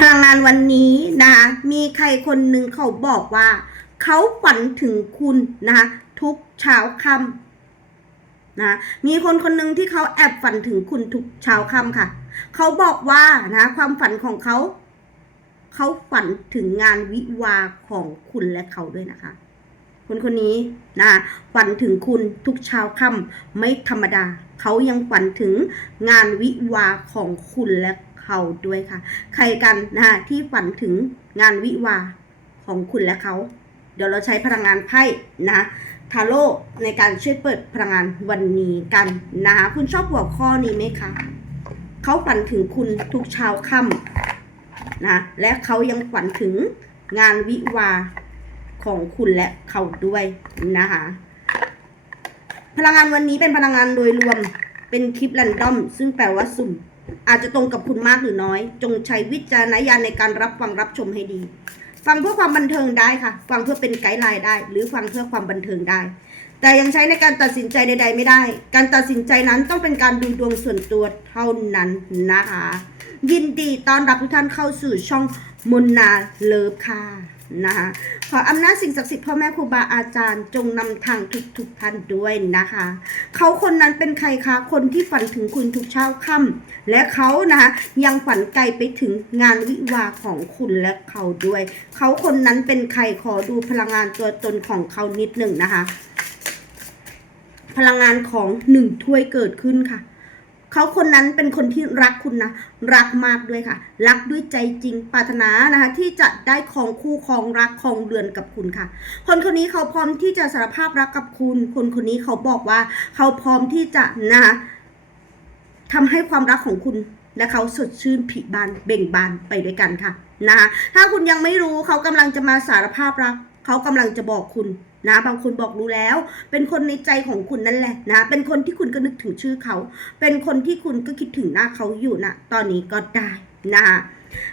พลังงานวันนี้นะคะมีใครคนหนึ่งเขาบอกว่า เขาฝันถึงคุณนะคะทุกเช้าค่ำนะมีคนคนหนึ่งที่เขาแอบฝันถึงคุณทุกเช้าค่ำค่ะ เขาบอกว่านะความฝันของเขา เขาฝันถึงงานวิวาของคุณและเขาด้วยนะคะคนคนนี้นะฝันถึงคุณทุกเช้าค่ำไม่ธรรมดา เขายังฝันถึงงานวิวาของคุณและ เขาด้วยค่ะ ใครกันนะที่ฝันถึงงานวิวาของคุณและเขาเดี๋ยวเราใช้พลังงานไพ่นะทาโร่ในการช่วยเปิดพลังงานวันนี้กันนะคะคุณชอบหัวข้อนี้ไหมคะเขาฝันถึงคุณทุกเช้าค่ำนะและเขายังฝันถึงงานวิวาของคุณและเขาด้วยนะคะพลังงานวันนี้เป็นพลังงานโดยรวมเป็นคลิปแรนดอม ซึ่งแปลว่าสุ่มอาจจะตรงกับคุณมากหรือน้อย จงใช้วิจารณญาณในการรับฟังรับชมให้ดี ฟังเพื่อความบันเทิงได้ค่ะ ฟังเพื่อเป็นไกด์ไลน์ได้ หรือฟังเพื่อความบันเทิงได้ แต่ยังใช้ในการตัดสินใจใด ๆ ไม่ได้ การตัดสินใจนั้นต้องเป็นการดูดวงส่วนตัวเท่านั้นนะคะ ยินดีต้อนรับทุกท่านเข้าสู่ช่องมุนนาเลิฟค่ะ นะคะขออำนาจสิ่งศักดิ์สิทธิ์พ่อแม่ครูบาอาจารย์จงนำทางทุกๆท่านด้วยนะคะ เขาคนนั้นเป็นใครคะ คนที่ฝันถึงคุณทุกเช้าค่ำและเขานะคะยังฝันไกลไปถึงงานวิวาของคุณและเขาด้วย เขาคนนั้นเป็นใครขอดูพลังงานตัวตนของเขานิดหนึ่งนะคะ พลังงานของหนึ่งถ้วยเกิดขึ้นค่ะ เขาคนนั้นเป็นคนที่รักคุณนะ รักมากด้วยค่ะ รักด้วยใจจริงปรารถนานะคะ ที่จะได้ครองคู่ครองรักครองเรือนกับคุณค่ะ คนคนนี้เขาพร้อมที่จะสารภาพรักกับคุณ คนคนนี้เขาบอกว่า เขาพร้อมที่จะนะคะทำให้ความรักของคุณและเขาสดชื่นผิบานเบ่งบานไปด้วยกันค่ะนะคะถ้าคุณยังไม่รู้เขากำลังจะมาสารภาพรักเขากำลังจะบอกคุณ นะบางคนบอกรู้แล้ว เป็นคนในใจของคุณนั่นแหละนะ เป็นคนที่คุณก็นึกถึงชื่อเขา เป็นคนที่คุณก็คิดถึงหน้าเขาอยู่นะตอนนี้ก็ได้นะคะ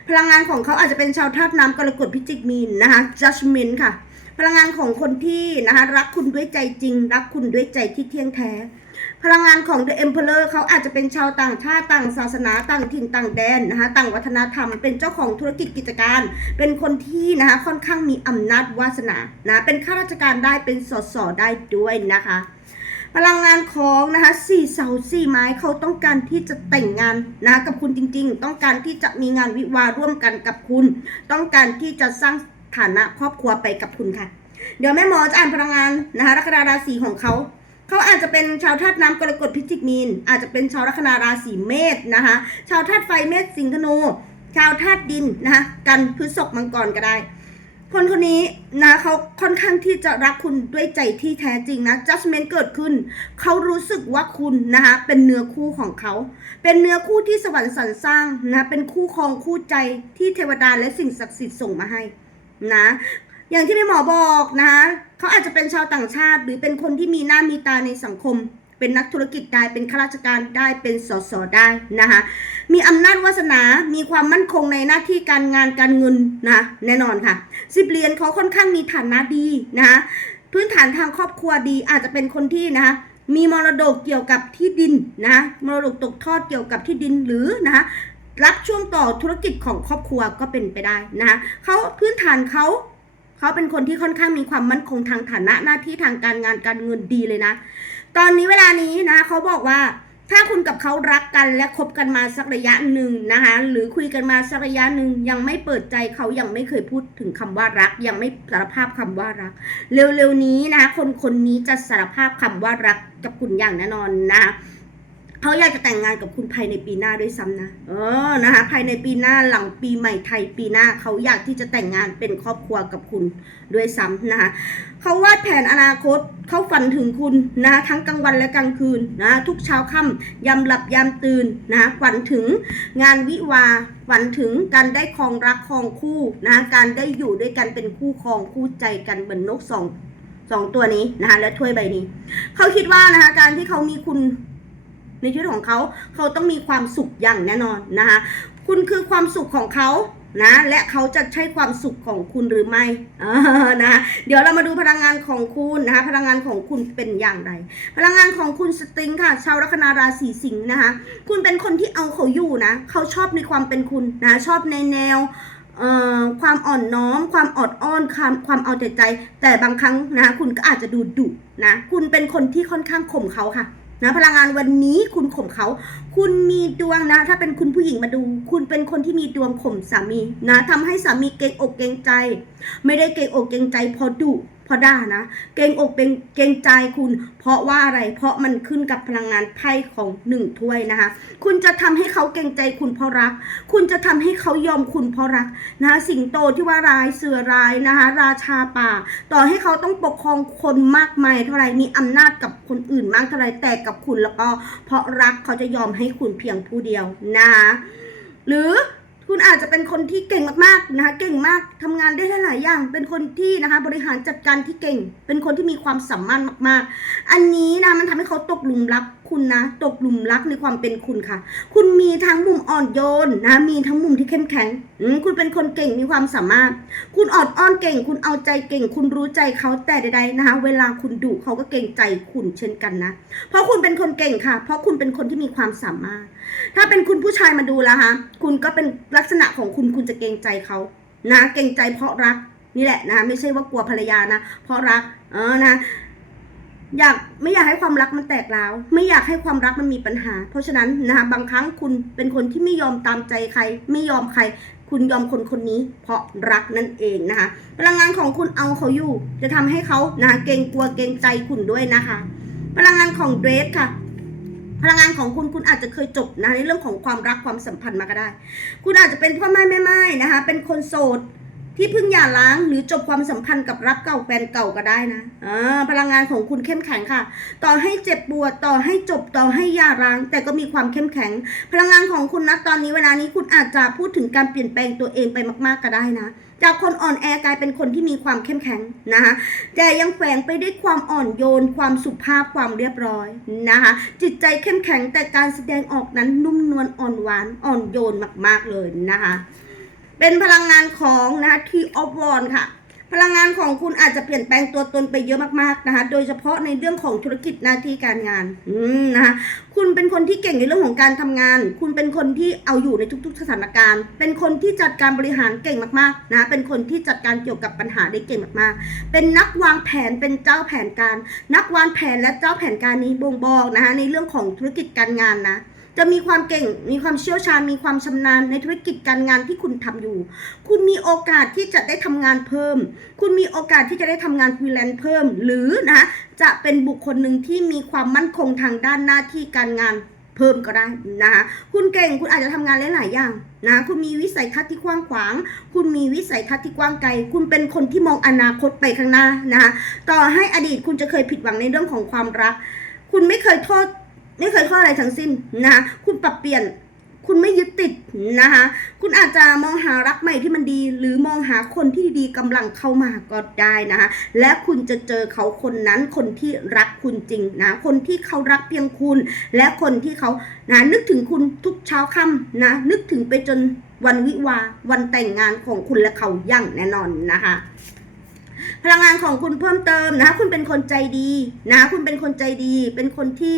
พลังงานของเขาอาจจะเป็นชาวธาตุน้ำกรกฎพิจิกมีนนะคะ judgment ค่ะ พลังงานของคนที่นะคะรักคุณด้วยใจจริง รักคุณด้วยใจที่เที่ยงแท้ พลังงานของ The Emperor เขาอาจจะเป็นชาวต่างชาติต่างศาสนาต่างถิ่นต่างแดนนะคะต่างวัฒนธรรมเป็นเจ้าของธุรกิจกิจการ เป็นคนที่นะคะค่อนข้างมีอำนาจวาสนานะเป็นข้าราชการได้เป็นสสได้ด้วยนะคะ พลังงานของนะคะสี่เสาสี่ไม้เขาต้องการที่จะแต่งงานนะกับคุณจริง ๆ ต้องการที่จะมีงานวิวาร่วมกันกับคุณ ต้องการที่จะสร้างฐานะครอบครัวไปกับคุณค่ะ เดี๋ยวแม่หมอจะอ่านพลังงานนะคะลัคนาราศีของเขา เขาอาจจะเป็นชาวธาตุน้ำกรกฎพิจิกมีน อาจจะเป็นชาวลัคนาราศีเมษนะคะ ชาวธาตุไฟเมษสิงห์ธนู ชาวธาตุดินนะคะกันพฤษภมังกรก็ได้ คนคนนี้นะเขาค่อนข้างที่จะรักคุณด้วยใจที่แท้จริงนะ judgment เกิดขึ้น เขารู้สึกว่าคุณนะคะเป็นเนื้อคู่ของเขา เป็นเนื้อคู่ที่สวรรค์สรรสร้างนะ เป็นคู่ครองคู่ใจที่เทวดาและสิ่งศักดิ์สิทธิ์ส่งมาให้นะ อย่างที่แม่หมอบอกนะเขาอาจจะเป็นชาวต่างชาติ หรือเป็นคนที่มีหน้ามีตาในสังคม เป็นนักธุรกิจได้เป็นข้าราชการได้เป็นสสได้นะคะมีอำนาจวาสนา มีความมั่นคงในหน้าที่การงานการเงินนะแน่นอนค่ะสิบเรียญเขาค่อนข้างมีฐานะดีนะคะพื้นฐานทางครอบครัวดีอาจจะเป็นคนที่นะคะมีมรดกเกี่ยวกับที่ดินนะคะมรดกตกทอดเกี่ยวกับที่ดินหรือนะคะรับช่วงต่อธุรกิจของครอบครัวก็เป็นไปได้นะคะเขาพื้นฐานเขา เขาเป็นคนที่ค่อนข้างมีความมั่นคงทางฐานะหน้าที่ทางการงานการเงินดีเลยนะ ตอนนี้เวลานี้นะเขาบอกว่าถ้าคุณกับเขารักกันและคบกันมาสักระยะหนึ่งนะคะหรือคุยกันมาสักระยะหนึ่งยังไม่เปิดใจเขายังไม่เคยพูดถึงคำว่ารัก ยังไม่สารภาพคำว่ารัก เร็วๆนี้นะคะคนคนนี้จะสารภาพคำว่ารักกับคุณอย่างแน่นอนนะคะ เขาอยากจะแต่งงานกับคุณภายในปีหน้าด้วยซ้ำนะ เออ นะคะภายในปีหน้าหลังปีใหม่ไทยปีหน้าเขาอยากที่จะแต่งงานเป็นครอบครัวกับคุณด้วยซ้ำนะคะเขาวาดแผนอนาคตเขาฝันถึงคุณนะทั้งกลางวันและกลางคืนนะทุกเช้าค่ำยามหลับยามตื่นนะฝันถึงงานวิวาฝันถึงการได้ครองรักครองคู่นะการได้อยู่ด้วยกันเป็นคู่ครองคู่ใจกันเหมือนนกสองสองตัวนี้นะคะและถ้วยใบนี้เขาคิดว่านะคะการที่เขามีคุณ ในชีวิตของเขาเขาต้องมีความสุขอย่างแน่นอนนะคะคุณคือความสุขของเขานะและเขาจะใช่ความสุขของคุณหรือไม่นะเดี๋ยวเรามาดูพลังงานของคุณนะคะพลังงานของคุณเป็นอย่างไร พลังงานของคุณสตริงค่ะ ชาวลัคนาราศีสิงห์นะคะคุณเป็นคนที่เอาเขาอยู่นะเขาชอบในความเป็นคุณนะชอบในแนวความอ่อนน้อม ความอดอ้อนความความเอาแต่ใจ แต่บางครั้งนะคุณก็อาจจะดูดุนะคุณเป็นคนที่ค่อนข้างข่มเขาค่ะ นะพลังงานวันนี้คุณข่มเขา คุณมีดวงนะ ถ้าเป็นคุณผู้หญิงมาดู คุณเป็นคนที่มีดวงข่มสามีนะทำให้สามีเกรงอกเกรงใจไม่ได้เกรงอกเกรงใจพอดุพอด่านะ เกรงอกเป็นเกรงใจคุณ เพราะว่าอะไร เพราะมันขึ้นกับพลังงานไพ่ของหนึ่งถ้วยนะคะ คุณจะทำให้เขาเกรงใจคุณเพราะรัก คุณจะทำให้เขายอมคุณเพราะรักนะคะสิงโตที่ว่าร้ายเสือร้ายนะคะ ราชาป่า ต่อให้เขาต้องปกครองคนมากมายเท่าไหร่มีอำนาจกับคนอื่นมากเท่าไหร่แต่กับคุณแล้วก็ เพราะรักเขาจะยอมให้คุณเพียงผู้เดียวนะคะหรือ คุณอาจจะเป็นคนที่เก่งมากๆนะคะ เก่งมากทำงานได้หลายๆอย่าง เป็นคนที่นะคะบริหารจัดการที่เก่ง เป็นคนที่มีความสามารถมาก ๆ อันนี้นะมันทำให้เขาตกหลุมรัก คุณนะตกหลุมรักในความเป็นคุณค่ะ คุณมีทั้งมุมอ่อนโยนนะ มีทั้งมุมที่เข้มแข็งคุณเป็นคนเก่งมีความสามารถ คุณออดอ้อนเก่ง คุณเอาใจเก่ง คุณรู้ใจเขาแต่ใดๆนะคะ เวลาคุณดุเขาก็เก่งใจคุณเช่นกันนะ เพราะคุณเป็นคนเก่งค่ะ เพราะคุณเป็นคนที่มีความสามารถ ถ้าเป็นคุณผู้ชายมาดูแล้วฮะคุณก็เป็นลักษณะของคุณคุณจะเกรงใจเขานะ เกรงใจเพราะรักนี่แหละนะ ไม่ใช่ว่ากลัวภรรยานะ เพราะรัก เออนะ อยากไม่อยากให้ความรักมันแตกร้าว ไม่อยากให้ความรักมันมีปัญหา เพราะฉะนั้นนะคะบางครั้งคุณเป็นคนที่ไม่ยอมตามใจใคร ไม่ยอมใคร คุณยอมคนคนนี้ เพราะรักนั่นเองนะคะพลังงานของคุณเอาเขาอยู่ จะทำให้เขานะคะเกรงกลัวเกรงใจคุณด้วยนะคะ พลังงานของเดรสค่ะพลังงานของคุณคุณอาจจะเคยจบนะในเรื่องของความรักความสัมพันธ์มาก็ได้ คุณอาจจะเป็นพ่อแม่แม่ไม้นะคะ เป็นคนโสด ที่เพิ่งหย่าร้างหรือจบความสัมพันธ์กับรักเก่าแฟนเก่าก็ได้นะอ่าพลังงานของคุณเข้มแข็งค่ะ ต่อให้เจ็บปวดต่อให้จบต่อให้หย่าร้าง แต่ก็มีความเข้มแข็ง พลังงานของคุณนะตอนนี้เวลานี้คุณอาจจะพูดถึงการเปลี่ยนแปลงตัวเองไปมากๆก็ได้นะจากคนอ่อนแอกลายเป็นคนที่มีความเข้มแข็งนะคะแต่ยังแฝงไปด้วยความอ่อนโยน ความสุภาพความเรียบร้อยนะคะจิตใจเข้มแข็งแต่การแสดงออกนั้นนุ่มนวลอ่อนหวานอ่อนโยนมากๆเลยนะคะ เป็นพลังงานของนะคะที่ออฟวอนค่ะ พลังงานของคุณอาจจะเปลี่ยนแปลงตัวตนไปเยอะมากๆนะคะ โดยเฉพาะในเรื่องของธุรกิจหน้าที่การงานอืมนะคะคุณเป็นคนที่เก่งในเรื่องของการทำงาน คุณเป็นคนที่เอาอยู่ในทุก ๆ สถานการณ์ เป็นคนที่จัดการบริหารเก่งมากๆนะเป็นคนที่จัดการเกี่ยวกับปัญหาได้เก่งมากๆ เป็นนักวางแผนเป็นเจ้าแผนการ นักวางแผนและเจ้าแผนการนี้บ่งบอกนะคะในเรื่องของธุรกิจการงานนะ จะมีความเก่ง มีความเชี่ยวชาญ มีความชำนาญในธุรกิจการงานที่คุณทำอยู่ คุณมีโอกาสที่จะได้ทำงานเพิ่ม คุณมีโอกาสที่จะได้ทำงานฟรีแลนซ์เพิ่ม หรือนะจะเป็นบุคคลหนึ่งที่มีความมั่นคงทางด้านหน้าที่การงานเพิ่มก็ได้นะคะคุณเก่งคุณอาจจะทำงานหลายๆอย่างนะคุณมีวิสัยทัศน์ที่กว้างขวาง คุณมีวิสัยทัศน์ที่กว้างไกล คุณเป็นคนที่มองอนาคตไปข้างหน้านะคะต่อให้อดีตคุณจะเคยผิดหวังในเรื่องของความรัก คุณไม่เคยโทษ ไม่เคยข้ออะไรทั้งสิ้นนะคะคุณปรับเปลี่ยนคุณไม่ยึดติดนะคะ คุณอาจจะมองหารักใหม่ที่มันดี หรือมองหาคนที่ดีๆกำลังเข้ามาก็ได้นะคะ และคุณจะเจอเขาคนนั้นคนที่รักคุณจริงนะ คนที่เขารักเพียงคุณ และคนที่เขานะนึกถึงคุณทุกเช้าค่ำนะ นึกถึงไปจนวันวิวา วันแต่งงานของคุณและเขาอย่างแน่นอนนะคะ พลังงานของคุณเพิ่มเติมนะคุณเป็นคนใจดีนะคุณเป็นคนใจดี เป็นคนที่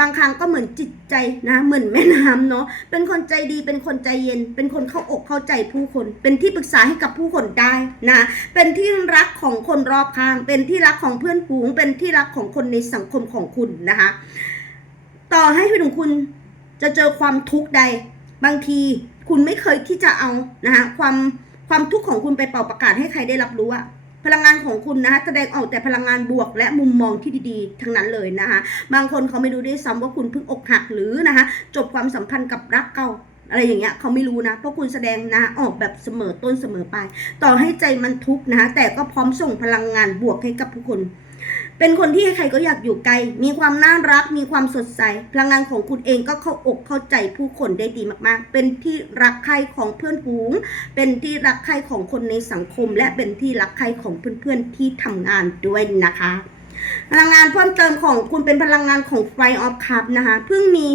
บางครั้งก็เหมือนจิตใจนะเหมือนแม่น้ำเนาะเป็นคนใจดีเป็นคนใจเย็น เป็นคนเข้าอกเข้าใจผู้คน เป็นที่ปรึกษาให้กับผู้คนได้นะเป็นที่รักของคนรอบข้าง เป็นที่รักของเพื่อนฝูง เป็นที่รักของคนในสังคมของคุณนะคะ ต่อให้ชีวิตของคุณจะเจอความทุกข์ใด บางทีคุณไม่เคยที่จะเอานะคะความความทุกข์ของคุณไปเป่าประกาศให้ใครได้รับรู้อะ พลังงานของคุณนะคะแสดงออกแต่พลังงานบวก และมุมมองที่ดีๆ ทั้งนั้นเลยนะคะ บางคนเขาไม่รู้ด้วยซ้ำว่าคุณเพิ่งอกหักหรือนะคะจบความสัมพันธ์กับรักเก่าอะไรอย่างเงี้ยเขาไม่รู้นะเพราะคุณแสดงนะออกแบบเสมอต้นเสมอปลายต่อให้ใจมันทุกข์นะคะแต่ก็พร้อมส่งพลังงานบวกให้กับผู้คน เป็นคนที่ใครก็อยากอยู่ใกล้ มีความน่ารัก มีความสดใส พลังงานของคุณเองก็เข้าอกเข้าใจผู้คนได้ดีมาก ๆ เป็นที่รักใคร่ของเพื่อนฝูง เป็นที่รักใคร่ของคนในสังคม และเป็นที่รักใคร่ของเพื่อนๆที่ทำงานด้วยนะคะ พลังงานเพิ่มเติมของคุณเป็นพลังงานของไฟออฟคัพนะคะ เพิ่งมี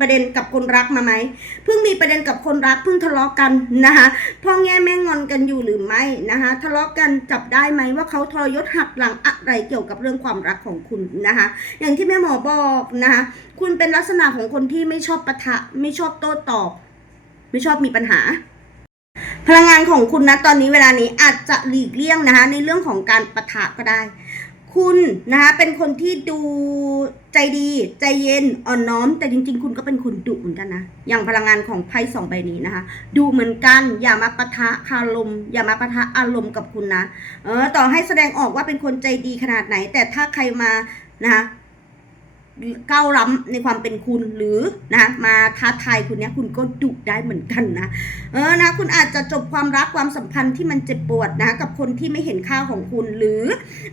ประเด็นกับคนรักมาไหมเพิ่งมีประเด็นกับคนรักเพิ่งทะเลาะกันนะคะพ่อแง่แม่งอนกันอยู่หรือไม่นะคะทะเลาะกันจับได้ไหมว่าเขาทรยศหักหลังอะไรเกี่ยวกับเรื่องความรักของคุณนะคะอย่างที่แม่หมอบอกนะคะคุณเป็นลักษณะของคนที่ไม่ชอบปะทะไม่ชอบโต้ตอบ ไม่ชอบมีปัญหาพลังงานของคุณนะตอนนี้เวลานี้อาจจะหลีกเลี่ยงนะคะในเรื่องของการปะทะก็ได้ คุณนะคะเป็นคนที่ดูใจดีใจเย็นอ่อนน้อม แต่จริง ๆ คุณก็เป็นคนดุเหมือนกันนะ อย่างพลังงานของไพ่สองใบนี้นะคะ ดูเหมือนกัน อย่ามาปะทะคารม อย่ามาปะทะอารมณ์กับคุณนะ เออ ต่อให้แสดงออกว่าเป็นคนใจดีขนาดไหน แต่ถ้าใครมานะคะ ก้าวล้ำในความเป็นคุณหรือนะมาท้าทายคุณเนี้ยคุณก็ดุได้เหมือนกันนะเออนะคุณอาจจะจบความรักความสัมพันธ์ที่มันเจ็บปวดนะกับคนที่ไม่เห็นค่าของคุณ หรือ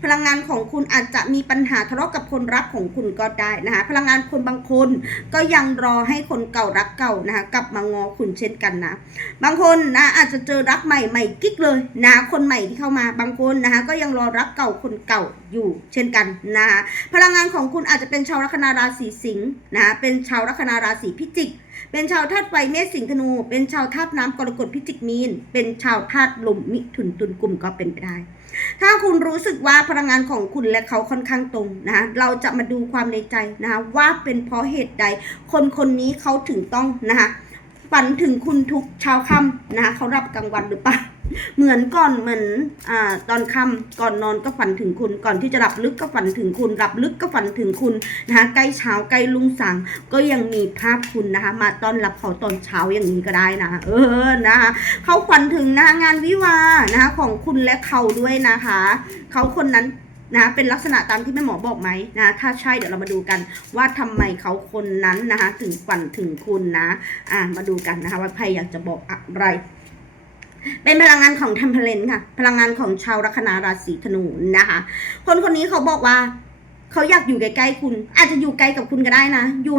พลังงานของคุณอาจจะมีปัญหาทะเลาะกับคนรักของคุณก็ได้นะคะพลังงานคนบางคนก็ยังรอให้คนเก่ารักเก่านะคะกลับมางอคุณเช่นกันนะบางคนนะอาจจะเจอรักใหม่ใหม่กิ๊กเลยนะคนใหม่ที่เข้ามาบางคนนะคะก็ยังรอรักเก่าคนเก่าอยู่เช่นกันนะคะพลังงานของคุณอาจจะเป็นชาวลัคนาราศีสิงห์นะคะเป็นชาวลัคนาราศีพิจิก เป็นชาวธาตุไฟเมษสิงห์ธนู เป็นชาวธาตุน้ำกรกฎพิจิกมีน เป็นชาวธาตุลมมิถุนตุลกุมก็เป็นไปได้ ถ้าคุณรู้สึกว่าพลังงานของคุณและเขาค่อนข้างตรงนะคะเราจะมาดูความในใจนะคะว่าเป็นเพราะเหตุใด คนคนนี้เขาถึงต้องนะคะฝันถึงคุณทุกเช้าค่ำนะคะเขารับกลางวันหรือเปล่า เหมือนก่อนเหมือนอ่าตอนค่ำก่อนนอนก็ฝันถึงคุณ ก่อนที่จะหลับลึกก็ฝันถึงคุณหลับลึกก็ฝันถึงคุณนะคะใกล้เช้าใกล้ลุงสางก็ยังมีภาพคุณนะคะ มาตอนรับเขาตอนเช้าอย่างนี้ก็ได้นะเออนะคะเขาฝันถึงนะงานวิวานะคะของคุณและเขาด้วยนะคะ เขาคนนั้นนะเป็นลักษณะตามที่แม่หมอบอกไหมนะถ้าใช่เดี๋ยวเรามาดูกัน ว่าทำไมเขาคนนั้นนะคะถึงฝันถึงคุณนะอะมาดูกันนะคะว่าใครอยากจะบอกอะไร เป็นพลังงานของธัมเพลนค่ะ พลังงานของชาวลัคนาราศีธนูนะคะ คนคนนี้เขาบอกว่า เขาอยากอยู่ใกล้ๆคุณ อาจจะอยู่ไกลกับคุณก็ได้นะ อยู่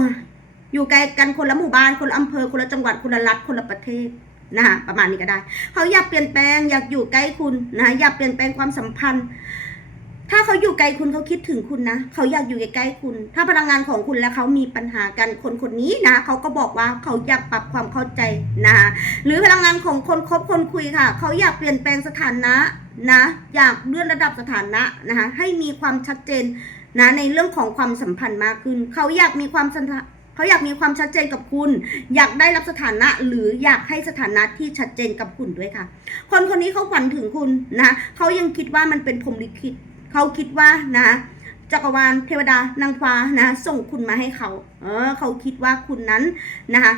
อยู่ไกลกันคนละหมู่บ้าน คนละอำเภอ คนละจังหวัด คนละรัฐ คนละประเทศนะคะประมาณนี้ก็ได้ เขาอยากเปลี่ยนแปลง อยากอยู่ใกล้คุณนะ อยากเปลี่ยนแปลงความสัมพันธ์ ถ้าเขาอยู่ไกลคุณเขาคิดถึงคุณนะ เขาอยากอยู่ใกล้ๆคุณ ถ้าพลังงานของคุณและเขามีปัญหากันคนคนนี้นะเขาก็บอกว่าเขาอยากปรับความเข้าใจนะหรือพลังงานของคนคบคนคุยค่ะ เขาอยากเปลี่ยนแปลงสถานะนะ อยากเลื่อนระดับสถานะนะคะให้มีความชัดเจนนะในเรื่องของความสัมพันธ์มากขึ้น เขาอยากมีความสัมพันธ์เขาอยากมีความชัดเจนกับคุณ อยากได้รับสถานะหรืออยากให้สถานะที่ชัดเจนกับคุณด้วยค่ะ คนคนนี้เขาฝันถึงคุณนะเขายังคิดว่ามันเป็นพรมลิขิต เขาคิดว่านะจักรวาลเทวดานางฟ้านะส่งคุณมาให้เขา เออเขาคิดว่าคุณนั้นนะคะ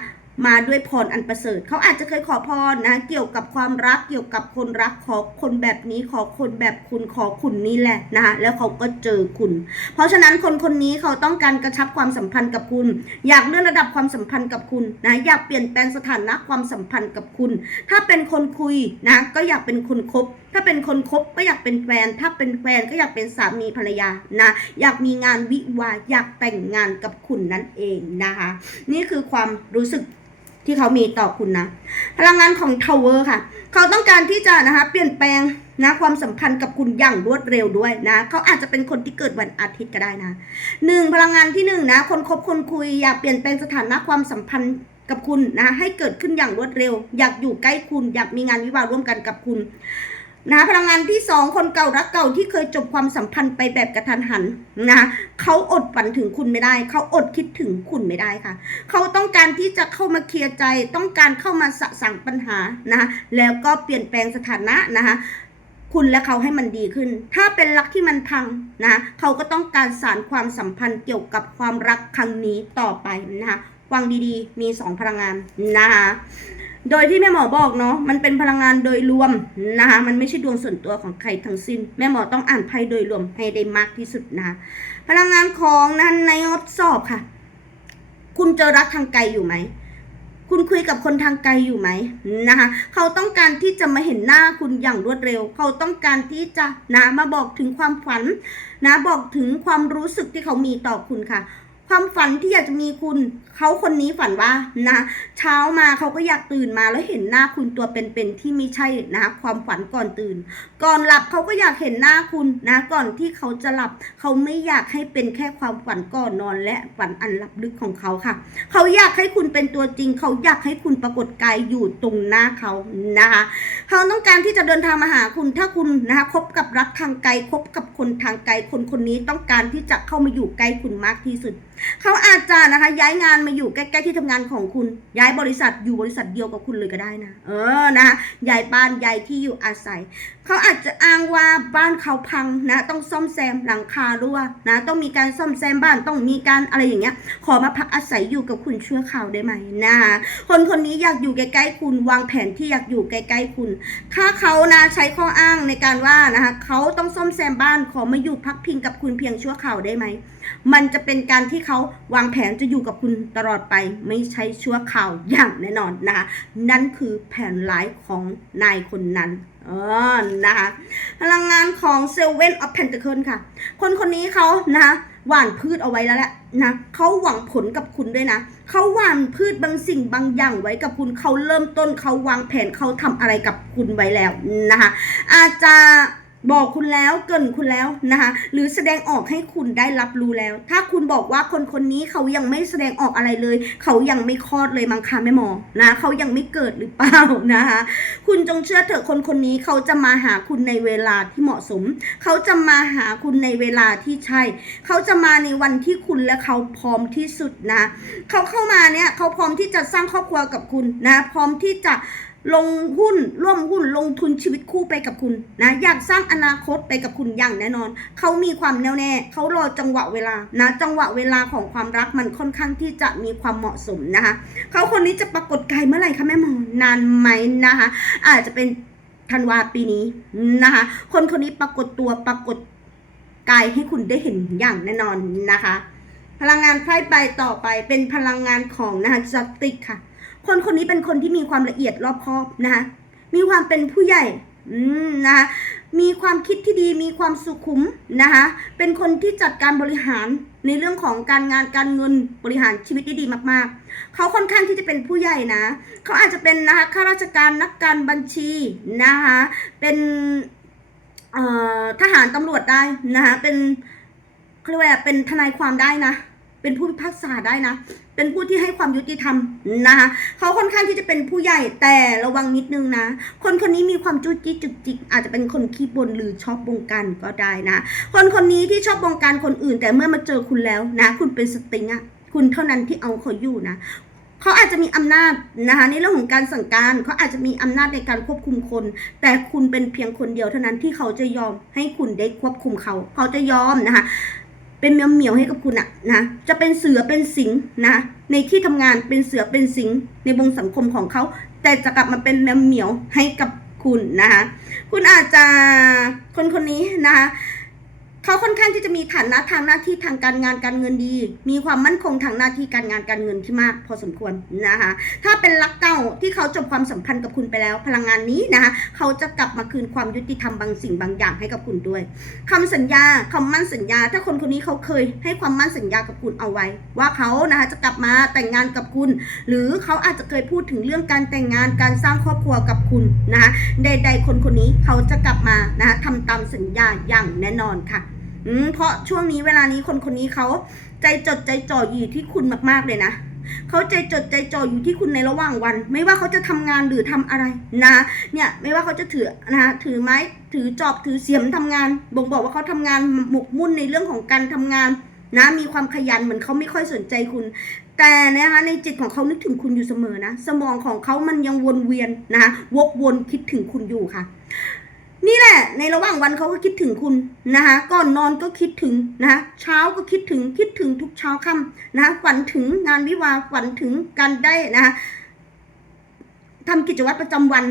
มาด้วยพรอันประเสริฐ เขาอาจจะเคยขอพรนะ เกี่ยวกับความรักเกี่ยวกับคนรักขอคนแบบนี้ขอคนแบบคุณขอคุณนี่แหละนะคะแล้วเขาก็เจอคุณ เพราะฉะนั้นคนคนนี้เขาต้องการกระชับความสัมพันธ์กับคุณ อยากเลื่อนระดับความสัมพันธ์กับคุณนะอยากเปลี่ยนแปลงสถานะความสัมพันธ์กับคุณ ถ้าเป็นคนคุยนะก็อยากเป็นคนคบ ถ้าเป็นคนคบก็อยากเป็นแฟน ถ้าเป็นแฟนก็อยากเป็นสามีภรรยานะอยากมีงานวิวาอยากแต่งงานกับคุณนั่นเองนะคะ นี่คือความรู้สึก ที่เขามีต่อคุณนะ พลังงานของทาวเวอร์ค่ะ เขาต้องการที่จะนะคะ เปลี่ยนแปลงนะความสัมพันธ์กับคุณอย่างรวดเร็วด้วยนะ เขาอาจจะเป็นคนที่เกิดวันอาทิตย์ก็ได้นะหนึ่งพลังงานที่หนึ่งนะ คนคบคนคุยอยากเปลี่ยนแปลงสถานะความสัมพันธ์กับคุณนะ ให้เกิดขึ้นอย่างรวดเร็ว อยากอยู่ใกล้คุณ อยากมีงานวิวาห์ร่วมกันกับคุณ นะพลังงานที่สองคนเก่ารักเก่าที่เคยจบความสัมพันธ์ไปแบบกระทันหันนะเขาอดฝันถึงคุณไม่ได้ เขาอดคิดถึงคุณไม่ได้ค่ะ เขาต้องการที่จะเข้ามาเคลียร์ใจ ต้องการเข้ามาสะสั่งปัญหานะคะแล้วก็เปลี่ยนแปลงสถานะนะคะคุณและเขาให้มันดีขึ้น ถ้าเป็นรักที่มันพังนะ เขาก็ต้องการสารความสัมพันธ์เกี่ยวกับความรักครั้งนี้ต่อไปนะคะ ฟังดีๆ มีสองพลังงานนะคะ โดยที่แม่หมอบอกเนาะมันเป็นพลังงานโดยรวมนะคะมันไม่ใช่ดวงส่วนตัวของใครทั้งสิ้น แม่หมอต้องอ่านไพ่โดยรวมให้ได้มากที่สุดนะคะพลังงานของนั้นในทดสอบค่ะ คุณเจอรักทางไกลอยู่ไหมคุณคุยกับคนทางไกลอยู่ไหมนะคะเขาต้องการที่จะมาเห็นหน้าคุณอย่างรวดเร็ว เขาต้องการที่จะนะมาบอกถึงความฝันนะบอกถึงความรู้สึกที่เขามีต่อคุณค่ะ ความฝันที่อยากจะมีคุณ เขาคนนี้ฝันว่านะ เช้ามาเขาก็อยากตื่นมาแล้วเห็นหน้าคุณตัวเป็นๆที่ไม่ใช่นะความฝันก่อนตื่น ก่อนหลับเขาก็อยากเห็นหน้าคุณนะ ก่อนที่เขาจะหลับ เขาไม่อยากให้เป็นแค่ความฝันก่อนนอนและฝันอันลับลึกของเขาค่ะ เขาอยากให้คุณเป็นตัวจริง เขาอยากให้คุณปรากฏกายอยู่ตรงหน้าเขานะคะเขาต้องการที่จะเดินทางมาหาคุณถ้าคุณนะคะคบกับรักทางไกลคบกับคนทางไกลคนคนนี้ต้องการที่จะเข้ามาอยู่ใกล้คุณมากที่สุดเขาอาจจะนะคะย้ายงานมาอยู่ใกล้ๆที่ทำงานของคุณ ย้ายบริษัทอยู่บริษัทเดียวกับคุณเลยก็ได้นะ เออนะคะย้ายบ้านย้ายที่อยู่อาศัย เขาอาจจะอ้างว่าบ้านเขาพังนะ ต้องซ่อมแซมหลังคารั่วนะ ต้องมีการซ่อมแซมบ้านต้องมีการอะไรอย่างเงี้ย ขอมาพักอาศัยอยู่กับคุณชั่วคราวได้ไหมนะคะคนคนนี้อยากอยู่ใกล้ๆคุณ วางแผนที่อยากอยู่ใกล้ๆคุณ ถ้าเขานะใช้ข้ออ้างในการว่านะคะเขาต้องซ่อมแซมบ้านขอมาอยู่พักพิงกับคุณเพียงชั่วคราวได้ไหมมันจะเป็นการที่เขาวางแผนจะอยู่กับคุณตลอดไป ไม่ใช่ชั่วคราวอย่างแน่นอนนะคะนั่นคือแผนร้ายของนายคนนั้นเออนะคะพลังงานของเซเว่นออฟเพนต c เคิลค่ะ คนคนนี้เขานะคะหว่านพืชเอาไว้แล้วแหละนะเขาหวังผลกับคุณด้วยนะเขาหว่านพืชบางสิ่งบางอย่างไว้กับคุณเขาเริ่มต้นเขาวางแผนเขาทำอะไรกับคุณไว้แล้วนะคะอาจจะ บอกคุณแล้วเกินคุณแล้วนะคะหรือแสดงออกให้คุณได้รับรู้แล้ว ถ้าคุณบอกว่าคนคนนี้เขายังไม่แสดงออกอะไรเลย เขายังไม่คลอดเลยมังคะแม่หมอนะเขายังไม่เกิดหรือเปล่านะคะคุณจงเชื่อเถอะคนคนนี้เขาจะมาหาคุณในเวลาที่เหมาะสม เขาจะมาหาคุณในเวลาที่ใช่ เขาจะมาในวันที่คุณและเขาพร้อมที่สุดนะ เขาเข้ามาเนี่ยเขาพร้อมที่จะสร้างครอบครัวกับคุณนะ พร้อมที่จะ ลงหุ้นร่วมหุ้นลงทุนชีวิตคู่ไปกับคุณนะอยากสร้างอนาคตไปกับคุณอย่างแน่นอน เขามีความแน่วแน่เขารอจังหวะเวลานะจังหวะเวลาของความรักมันค่อนข้างที่จะมีความเหมาะสมนะคะเขาคนนี้จะปรากฏกายเมื่อไหร่คะแม่หมอนานไหมนะคะอาจจะเป็นธันวาปีนี้นะคะ คนคนนี้ปรากฏตัวปรากฏกายให้คุณได้เห็นอย่างแน่นอนนะคะ พลังงานไพ่ใบต่อไปเป็นพลังงานของนะคะจัสติกค่ะ คนคนนี้เป็นคนที่มีความละเอียดรอบคอบนะคะมีความเป็นผู้ใหญ่อืมนะคะมีความคิดที่ดีมีความสุขุมนะคะเป็นคนที่จัดการบริหารในเรื่องของการงานการเงินบริหารชีวิตได้ดีมากๆ เขาค่อนข้างที่จะเป็นผู้ใหญ่นะ เขาอาจจะเป็นนะคะข้าราชการนักการบัญชีนะคะเป็นทหารตำรวจได้นะคะเป็นเรียกว่าเป็นทนายความได้นะ เป็นผู้พิพากษาได้นะ เป็นผู้ที่ให้ความยุติธรรมนะคะเขาค่อนข้างที่จะเป็นผู้ใหญ่แต่ระวังนิดนึงนะ คนคนนี้มีความจุกจิกจุกจิกอาจจะเป็นคนขี้บ่นหรือชอบบงการก็ได้นะ คนคนนี้ที่ชอบบงการคนอื่น แต่เมื่อมาเจอคุณแล้วนะ คุณเป็นสติงอะคุณเท่านั้นที่เอาเขาอยู่นะเขาอาจจะมีอำนาจนะคะในเรื่องของการสั่งการเขาอาจจะมีอำนาจในการควบคุมคน แต่คุณเป็นเพียงคนเดียวเท่านั้นที่เขาจะยอมให้คุณได้ควบคุมเขา เขาจะยอมนะคะ เป็นเมียวเหมียวให้กับคุณอะนะจะเป็นเสือเป็นสิงห์นะ ในที่ทำงานเป็นเสือเป็นสิงห์ในวงสังคมของเขา แต่จะกลับมาเป็นแมวเหมียวให้กับคุณนะคะคุณอาจจะคนคนนี้นะคะ เขาค่อนข้างที่จะมีฐานะทางหน้าที่ทางการงานการเงินดี มีความมั่นคงทางหน้าที่การงานการเงินที่มาก พอสมควรนะคะ ถ้าเป็นรักเก่าที่เขาจบความสัมพันธ์กับคุณไปแล้ว พลังงานนี้นะคะเขาจะกลับมาคืนความยุติธรรมบางสิ่งบางอย่างให้กับคุณด้วยคำสัญญาคำมั่นสัญญา ถ้าคนคนนี้เขาเคยให้ความมั่นสัญญากับคุณเอาไว้ ว่าเขานะคะจะกลับมาแต่งงานกับคุณ หรือเขาอาจจะเคยพูดถึงเรื่องการแต่งงานการสร้างครอบครัวกับคุณนะคะใดๆคนคนนี้เขาจะกลับมานะคะทำตามสัญญาอย่างแน่นอนค่ะ อืมเพราะช่วงนี้เวลานี้คนคนนี้เขาใจจดใจจ่ออยู่ที่คุณมากๆเลยนะเขาใจจดใจจ่ออยู่ที่คุณในระหว่างวัน ไม่ว่าเขาจะทำงานหรือทำอะไรนะ เนี่ยไม่ว่าเขาจะถือนะถือไม้ถือจอบถือเสียมทำงานบ่งบอกว่าเขาทำงานหมกมุ่นในเรื่องของการทำงานนะมีความขยันเหมือนเขาไม่ค่อยสนใจคุณ แต่นะคะในจิตของเขานึกถึงคุณอยู่เสมอนะ สมองของเขามันยังวนเวียนนะคะวกวนคิดถึงคุณอยู่ค่ะ นี่แหละ ในระหว่างวันเขาก็คิดถึงคุณนะคะก่อนนอนก็คิดถึงนะคะเช้าก็คิดถึงคิดถึงทุกเช้าค่ำนะคะฝันถึงงานวิวาฝันถึงการได้นะคะทำกิจวัตรประจำวัน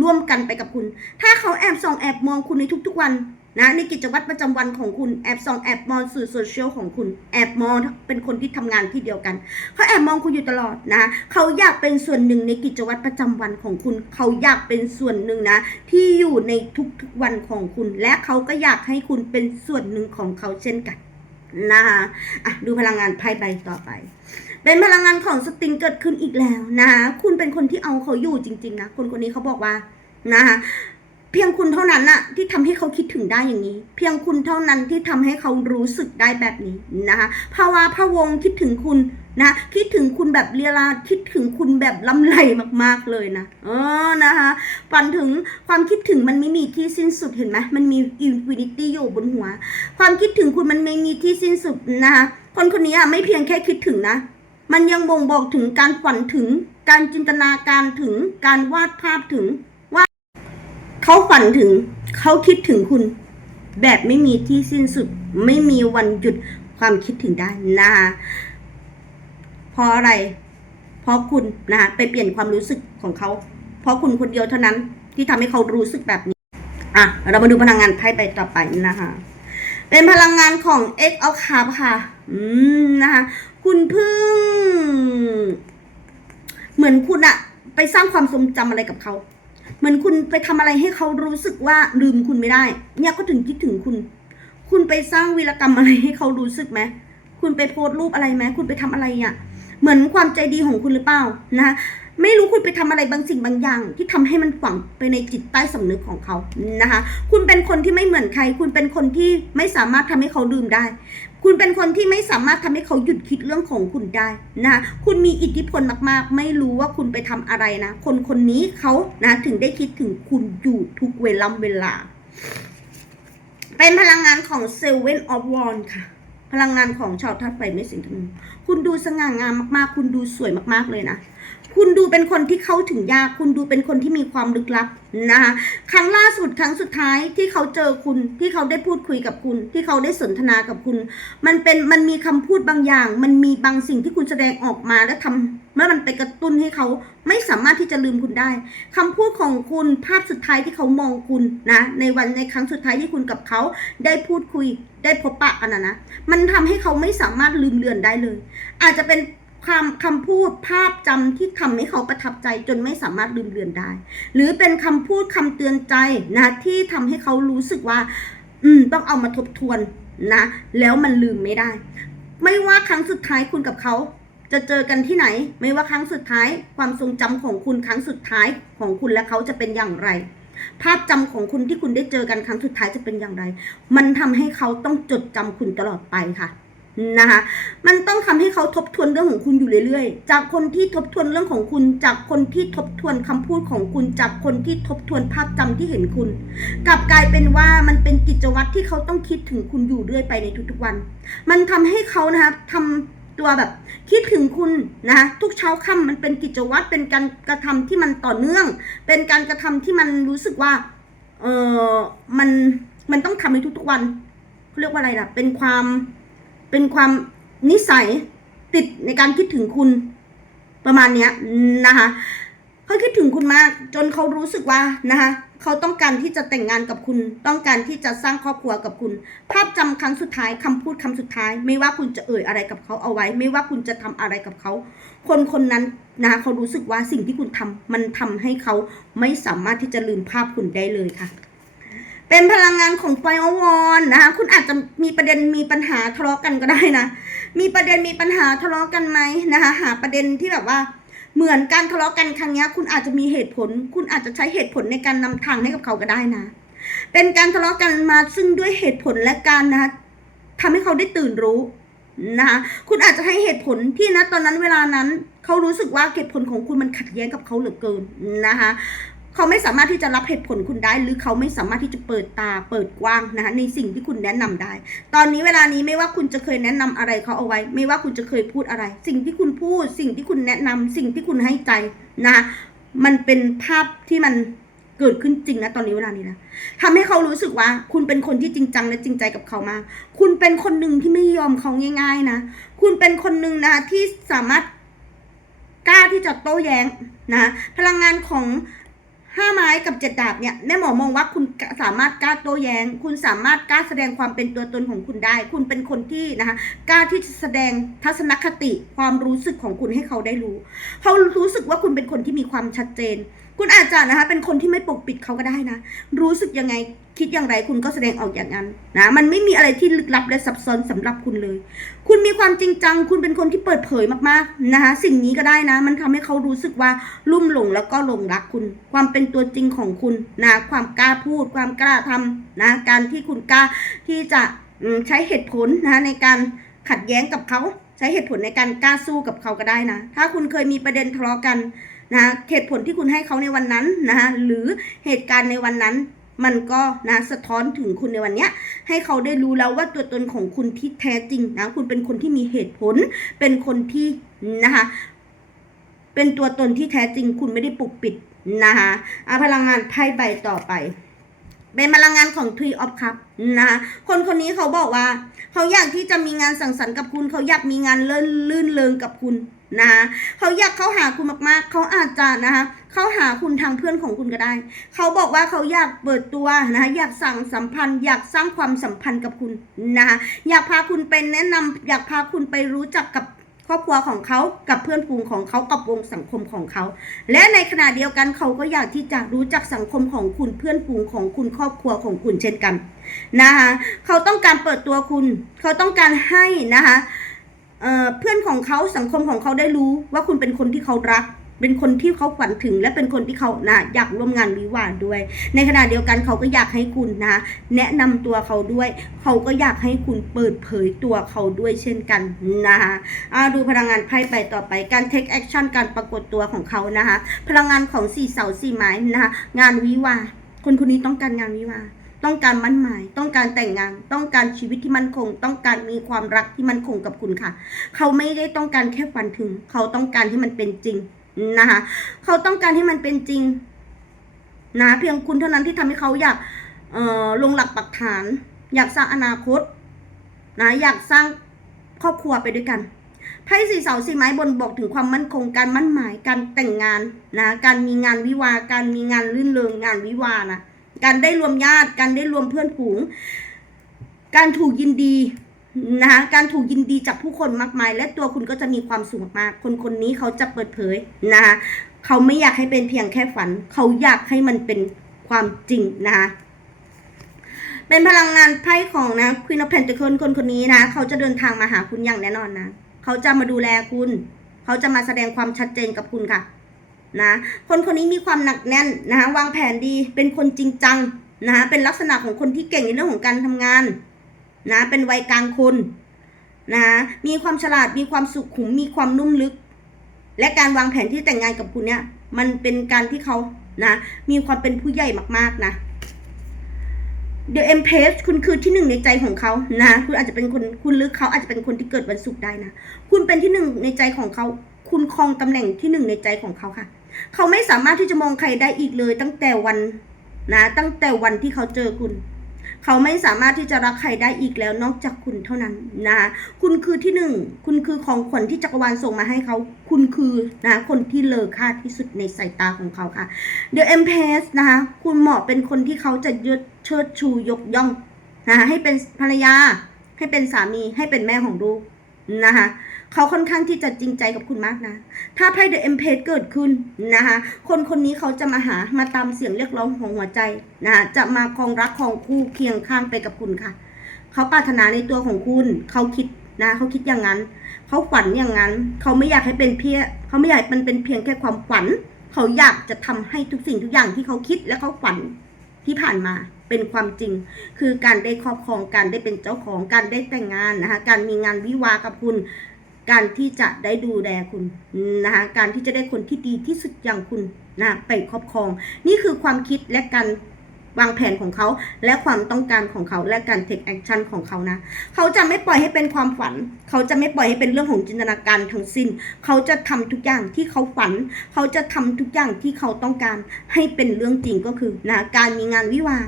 ร่วมกันไปกับคุณ ถ้าเขาแอบส่องแอบมองคุณในทุกๆวัน นะในกิจวัตรประจำวันของคุณแอบส่องแอบมองสื่อโซเชียลของคุณแอบมองเป็นคนที่ทำงานที่เดียวกันเขาแอบมองคุณอยู่ตลอดนะเขาอยากเป็นส่วนหนึ่งในกิจวัตรประจำวันของคุณ เขาอยากเป็นส่วนหนึ่งนะที่อยู่ในทุกๆวันของคุณ และเขาก็อยากให้คุณเป็นส่วนหนึ่งของเขาเช่นกันนะคะอะดูพลังงานไพ่ใบต่อไป เป็นพลังงานของสตริงเกิดขึ้นอีกแล้วนะคะคุณเป็นคนที่เอาเขาอยู่จริง ๆ นะคนคนนี้เขาบอกว่านะคะ เพียงคุณเท่านั้นน่ะที่ทำให้เขาคิดถึงได้อย่างนี้ เพียงคุณเท่านั้นที่ทำให้เขารู้สึกได้แบบนี้นะคะภาวะพะวงคิดถึงคุณนะคิดถึงคุณแบบเรียลาคิดถึงคุณแบบล้ำไหลมากๆเลยนะเออนะคะฝันถึงความคิดถึงมันไม่มีที่สิ้นสุดเห็นไหมมันมีอินฟินิตี้อยู่บนหัว ความคิดถึงคุณมันไม่มีที่สิ้นสุดนะคะคนคนนี้อะไม่เพียงแค่คิดถึงนะ มันยังบ่งบอกถึงการฝันถึงการจินตนาการถึงการวาดภาพถึง เขาฝันถึงเขาคิดถึงคุณ แบบไม่มีที่สิ้นสุด ไม่มีวันหยุดความคิดถึงได้นะคะเพราะอะไร เพราะคุณนะคะไปเปลี่ยนความรู้สึกของเขา เพราะคุณคนเดียวเท่านั้น ที่ทำให้เขารู้สึกแบบนี้ อะ เรามาดูพลังงานไพ่ใบต่อไปนะคะเป็นพลังงานของ X เอาคาบค่ะ อืมนะคะ คุณพิ่ง เหมือนคุณอะไปสร้างความทรงจำอะไรกับเขา เหมือนคุณไปทำอะไรให้เขารู้สึกว่าลืมคุณไม่ได้ เนี่ยก็ถึงคิดถึงคุณ คุณไปสร้างวีรกรรมอะไรให้เขารู้สึกไหมคุณไปโพสต์รูปอะไรไหมคุณไปทำอะไรอะเหมือนความใจดีของคุณหรือเปล่านะไม่รู้คุณไปทำอะไรบางสิ่งบางอย่าง ที่ทำให้มันฝังไปในจิตใต้สำนึกของเขานะคะ คุณเป็นคนที่ไม่เหมือนใคร คุณเป็นคนที่ไม่สามารถทำให้เขาลืมได้ คุณเป็นคนที่ไม่สามารถทำให้เขาหยุดคิดเรื่องของคุณได้นะ คุณมีอิทธิพลมากๆ ไม่รู้ว่าคุณไปทำอะไรนะ คนคนนี้เขานะถึงได้คิดถึงคุณอยู่ทุกเวลาเวลา เป็นพลังงานของเซเว่นออฟวอนค่ะ พลังงานของชาวทัดไฟไม่สิงธนูคุณดูสง่างามมากๆ คุณดูสวยมากๆเลยนะ คุณดูเป็นคนที่เข้าถึงยาก คุณดูเป็นคนที่มีความลึกลับนะคะครั้งล่าสุดครั้งสุดท้ายที่เขาเจอคุณที่เขาได้พูดคุยกับคุณ ที่เขาได้สนทนากับคุณ มันเป็นมันมีคำพูดบางอย่าง มันมีบางสิ่งที่คุณแสดงออกมาและทำเมื่อมันไปกระตุ้นให้เขาไม่สามารถที่จะลืมคุณได้คำพูดของคุณภาพสุดท้ายที่เขามองคุณนะในวันในครั้งสุดท้ายที่คุณกับเขาได้พูดคุยได้พบปะกันนะนะมันทำให้เขาไม่สามารถลืมเลือนได้เลย อาจจะเป็น คำคำพูดภาพจำที่ทำให้เขาประทับใจจนไม่สามารถลืมเลือนได้ หรือเป็นคำพูดคำเตือนใจนะที่ทำให้เขารู้สึกว่า อืม ต้องเอามาทบทวนนะ แล้วมันลืมไม่ได้ ไม่ว่าครั้งสุดท้ายคุณกับเขาจะเจอกันที่ไหน ไม่ว่าครั้งสุดท้าย ความทรงจำของคุณครั้งสุดท้ายของคุณและเขาจะเป็นอย่างไร ภาพจำของคุณที่คุณได้เจอกันครั้งสุดท้ายจะเป็นอย่างไร มันทำให้เขาต้องจดจำคุณตลอดไปค่ะ นะคะมันต้องทำให้เขาทบทวนเรื่องของคุณอยู่เรื่อยๆ จากคนที่ทบทวนเรื่องของคุณ จากคนที่ทบทวนคำพูดของคุณ จากคนที่ทบทวนภาพจำที่เห็นคุณ กลับกลายเป็นว่ามันเป็นกิจวัตรที่เขาต้องคิดถึงคุณอยู่เรื่อยไปในทุกๆวัน มันทำให้เขานะคะทำตัวแบบคิดถึงคุณนะทุกเช้าค่ำมันเป็นกิจวัตรเป็นการกระทำที่มันต่อเนื่อง เป็นการกระทำที่มันรู้สึกว่าเออมันมันต้องทำในทุกๆวันเขาเรียกว่าอะไรล่ะเป็นความ เป็นความนิสัยติดในการคิดถึงคุณ ประมาณเนี้ยนะคะเขาคิดถึงคุณมาก จนเขารู้สึกว่านะคะเขาต้องการที่จะแต่งงานกับคุณ ต้องการที่จะสร้างครอบครัวกับคุณ ภาพจำครั้งสุดท้ายคำพูดคำสุดท้าย ไม่ว่าคุณจะเอ่ยอะไรกับเขาเอาไว้ ไม่ว่าคุณจะทำอะไรกับเขา คนคนนั้นนะคะเขารู้สึกว่าสิ่งที่คุณทำมันทำให้เขาไม่สามารถที่จะลืมภาพคุณได้เลยค่ะ เป็นพลังงานของไฟอวอนนะคะคุณอาจจะมีประเด็นมีปัญหาทะเลาะกันก็ได้นะ มีประเด็นมีปัญหาทะเลาะกันไหมนะคะหาประเด็นที่แบบว่าเหมือนการทะเลาะกันครั้งนี้คุณอาจจะมีเหตุผล คุณอาจจะใช้เหตุผลในการนำทางให้กับเขาก็ได้นะ เป็นการทะเลาะกันมาซึ่งด้วยเหตุผลและการนะคะทำให้เขาได้ตื่นรู้นะคะคุณอาจจะให้เหตุผลที่นะตอนนั้นเวลานั้น เขารู้สึกว่าเหตุผลของคุณมันขัดแย้งกับเขาเหลือเกินนะคะ เขาไม่สามารถที่จะรับเหตุผลคุณได้ หรือเขาไม่สามารถที่จะเปิดตาเปิดกว้างนะคะในสิ่งที่คุณแนะนำได้ ตอนนี้เวลานี้ไม่ว่าคุณจะเคยแนะนำอะไรเขาเอาไว้ ไม่ว่าคุณจะเคยพูดอะไร สิ่งที่คุณพูด สิ่งที่คุณแนะนำสิ่งที่คุณให้ใจนะคะมันเป็นภาพที่มันเกิดขึ้นจริงนะตอนนี้เวลานี้นะทำให้เขารู้สึกว่า คุณเป็นคนที่จริงจังและจริงใจกับเขามาก คุณเป็นคนหนึ่งที่ไม่ยอมเขาง่าย ๆ นะ คุณเป็นคนหนึ่งนะที่สามารถกล้าที่จะโต้แย้งนะ พลังงานของ ห้าไม้กับเจ็ดดาบเนี่ยแม่หมอมองว่าคุณสามารถกล้าโต้แย้ง คุณสามารถกล้าแสดงความเป็นตัวตนของคุณได้ คุณเป็นคนที่นะคะกล้าที่จะแสดงทัศนคติความรู้สึกของคุณให้เขาได้รู้ เขารู้สึกว่าคุณเป็นคนที่มีความชัดเจน คุณอาจจะนะคะเป็นคนที่ไม่ปกปิดเขาก็ได้นะ รู้สึกยังไงคิดอย่างไรคุณก็แสดงออกอย่างนั้นนะมันไม่มีอะไรที่ลึกลับและซับซ้อนสำหรับคุณเลย คุณมีความจริงจัง คุณเป็นคนที่เปิดเผยมากๆนะคะสิ่งนี้ก็ได้นะ มันทำให้เขารู้สึกว่าลุ่มหลงแล้วก็หลงรักคุณ ความเป็นตัวจริงของคุณนะความกล้าพูด ความกล้าทำนะการที่คุณกล้าที่จะใช้เหตุผลนะในการขัดแย้งกับเขาใช้เหตุผลในการกล้าสู้กับเขาก็ได้นะ ถ้าคุณเคยมีประเด็นทะเลาะกันนะเหตุผลที่คุณให้เขาในวันนั้นนะหรือเหตุการณ์ในวันนั้น มันก็นะสะท้อนถึงคุณในวันเนี้ยให้เขาได้รู้แล้วว่าตัวตนของคุณที่แท้จริงนะคุณเป็นคนที่มีเหตุผล เป็นคนที่นะคะเป็นตัวตนที่แท้จริง คุณไม่ได้ปกปิดนะคะอะพลังงานไพ่ใบต่อไป เป็นพลังงานของ Tree of Cup นะคะคนคนนี้เขาบอกว่า เขาอยากที่จะมีงานสังสรรค์กับคุณ เขาอยากมีงานเลื่นลื่นเริงกับคุณนะคะเขาอยากเข้าหาคุณมากๆ เขาอาจจะนะคะเข้าหาคุณทางเพื่อนของคุณก็ได้ เขาบอกว่าเขาอยากเปิดตัวนะคะอยากสั่งสัมพันธ์ อยากสร้างความสัมพันธ์กับคุณนะคะอยากพาคุณไปแนะนำอยากพาคุณไปรู้จักกับ ครอบครัวของเขากับเพื่อนฝูงของเขากับวงสังคมของเขา และในขณะเดียวกันเขาก็อยากที่จะรู้จักสังคมของคุณเพื่อนฝูงของคุณครอบครัวของคุณเช่นกันนะคะเขาต้องการเปิดตัวคุณ เขาต้องการให้นะคะเอ่อเพื่อนของเขาสังคมของเขาได้รู้ว่าคุณเป็นคนที่เขารัก เป็นคนที่เขาฝันถึง และเป็นคนที่เขานะอยากร่วมงานวิวาด้วย ในขณะเดียวกันเขาก็อยากให้คุณนะ แนะนำตัวเขาด้วย เขาก็อยากให้คุณเปิดเผยตัวเขาด้วยเช่นกันนะคะดูพลังงานไพ่ไปต่อไปการ take action การปรากฏตัวของเขานะคะ พลังงานของสี่เสาสี่ไม้นะคะงานวิวาคนคนนี้ต้องการงานวิวาต้องการมั่นหมาย ต้องการแต่งงาน ต้องการชีวิตที่มั่นคง ต้องการมีความรักที่มั่นคงกับคุณค่ะ เขาไม่ได้ต้องการแค่ฝันถึง เขาต้องการให้มันเป็นจริง นะคะเขาต้องการให้มันเป็นจริงนะเพียงคุณเท่านั้นที่ทำให้เขาอยากลงหลักปักฐาน อยากสร้างอนาคตนะอยากสร้างครอบครัวไปด้วยกันไพ่สีเสาสีไม้บนบอกถึงความมั่นคงการมั่นหมายการแต่งงานนะการมีงานวิวาการมีงานลื่นเริงงานวิวานะการได้รวมญาติการได้รวมเพื่อนฝูง การถูกยินดี นะคะการถูกยินดีจากผู้คนมากมาย และตัวคุณก็จะมีความสุขมาก คนคนนี้เขาจะเปิดเผยนะคะเขาไม่อยากให้เป็นเพียงแค่ฝัน เขาอยากให้มันเป็นความจริงนะคะเป็นพลังงานไพ่ของนะ Queen of p e n t a c l e คนคนนี้นะเขาจะเดินทางมาหาคุณอย่างแน่นอนนะเขาจะมาดูแลคุณ เขาจะมาแสดงความชัดเจนกับคุณค่ะนะคนคนนี้มีความหนักแน่นนะคะวางแผนดีเป็นคนจริงจังนะคะเป็นลักษณะของคนที่เก่งในเรื่องของการทำงาน นะเป็นวัยกลางคนนะมีความฉลาดมีความสุขุมมีความนุ่มลึก และการวางแผนที่แต่งงานกับคุณเนี่ยมันเป็นการที่เขานะมีความเป็นผู้ใหญ่มากๆนะเดี๋ยวเอ็มเพสคุณคือที่หนึ่งในใจของเขานะ คุณอาจจะเป็นคนคุณหรือเขาอาจจะเป็นคนที่เกิดวันศุกร์ได้นะ คุณเป็นที่หนึ่งในใจของเขา คุณครองตำแหน่งที่หนึ่งในใจของเขาค่ะ เขาไม่สามารถที่จะมองใครได้อีกเลย ตั้งแต่วันนะ ตั้งแต่วันที่เขาเจอคุณ เขาไม่สามารถที่จะรักใครได้อีกแล้วนอกจากคุณเท่านั้นนะคุณคือที่หนึ่งคุณคือของขวัญที่จักรวาลส่งมาให้เขา คุณคือนะคนที่เลอค่าที่สุดในสายตาของเขาค่ะเดี๋ยวเอ็มเพสนะคะคุณเหมาะเป็นคนที่เขาจะยึดเชิดชูยกย่องนะคะให้เป็นภรรยา ให้เป็นสามีให้เป็นแม่ของลูกนะคะ เขาค่อนข้างที่จะจริงใจกับคุณมากนะ ถ้าไพ่เดอะเอ็มเพสเกิดขึ้นนะคะ คนคนนี้เขาจะมาหามาตามเสียงเรียกร้องของหัวใจนะคะจะมาคองรักของคู่เคียงข้างไปกับคุณค่ะ เขาปรารถนาในตัวของคุณ เขาคิดนะเขาคิดอย่างนั้น เขาฝันอย่างนั้น เขาไม่อยากให้เป็นเพียเขาไม่อยากมันเป็นเพียงแค่ความฝัน เขาอยากจะทำให้ทุกสิ่งทุกอย่างที่เขาคิดและเขาฝันที่ผ่านมาเป็นความจริง คือการได้ครอบครองการได้เป็นเจ้าของการได้แต่งงานนะคะการมีงานวิวากับคุณ การที่จะได้ดูแลคุณนะคะการที่จะได้คนที่ดีที่สุดอย่างคุณนะไปครอบครอง นี่คือความคิดและการวางแผนของเขา และความต้องการของเขาและการ take action ของเขานะ เขาจะไม่ปล่อยให้เป็นความฝัน เขาจะไม่ปล่อยให้เป็นเรื่องของจินตนาการทั้งสิ้น เขาจะทำทุกอย่างที่เขาฝัน เขาจะทำทุกอย่างที่เขาต้องการให้เป็นเรื่องจริงก็คือนะการมีงานวิวา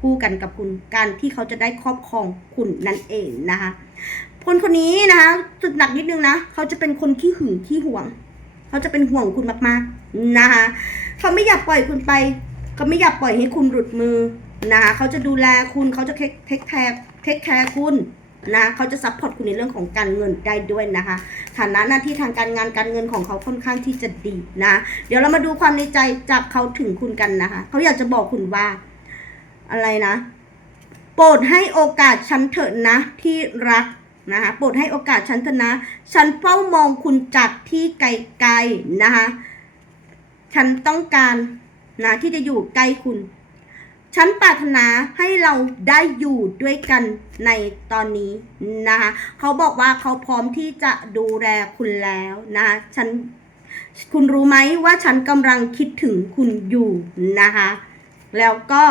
คู่กันกับคุณ การที่เขาจะได้ครอบครองคุณนั่นเองนะคะ คนคนนี้นะคะจุดหนักนิดนึงนะเขาจะเป็นคนขี้หึงขี้หวงเขาจะเป็นห่วงคุณมากๆนะคะเขาไม่อยากปล่อยคุณไปเขาไม่อยากปล่อยให้คุณหลุดมือนะคะเขาจะดูแลคุณเขาจะเทคเทคแคร์เทคแคร์คุณนะเขาจะซัพพอร์ตคุณในเรื่องของการเงินได้ด้วยนะคะฐานะหน้าที่ทางการงานการเงินของเขาค่อนข้างที่จะดีนะ เดี๋ยวเรามาดูความในใจจากเขาถึงคุณกันนะคะเขาอยากจะบอกคุณว่าอะไรนะ โปรดให้โอกาสฉันเถอะนะที่รัก นะคะโปรดให้โอกาสฉันเถอะนะ ฉันเฝ้ามองคุณจากที่ไกลๆนะคะ ฉันต้องการนะที่จะอยู่ใกล้คุณ ฉันปรารถนาให้เราได้อยู่ด้วยกันในตอนนี้นะคะเขาบอกว่าเขาพร้อมที่จะดูแลคุณแล้วนะฉันคุณรู้ไหมว่าฉันกำลังคิดถึงคุณอยู่นะคะ แล้วก็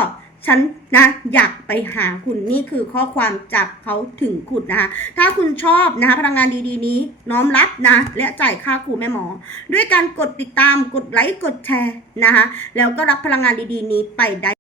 ฉันนะอยากไปหาคุณนี่คือข้อความจากเขาถึงคุณนะคะถ้าคุณชอบนะคะพลังงานดีๆ นี้น้อมรับนะและจ่ายค่าครูแม่หมอ ด้วยการกดติดตามกดไลค์กดแชร์นะคะแล้วก็รับพลังงานดีๆ นี้ไปได้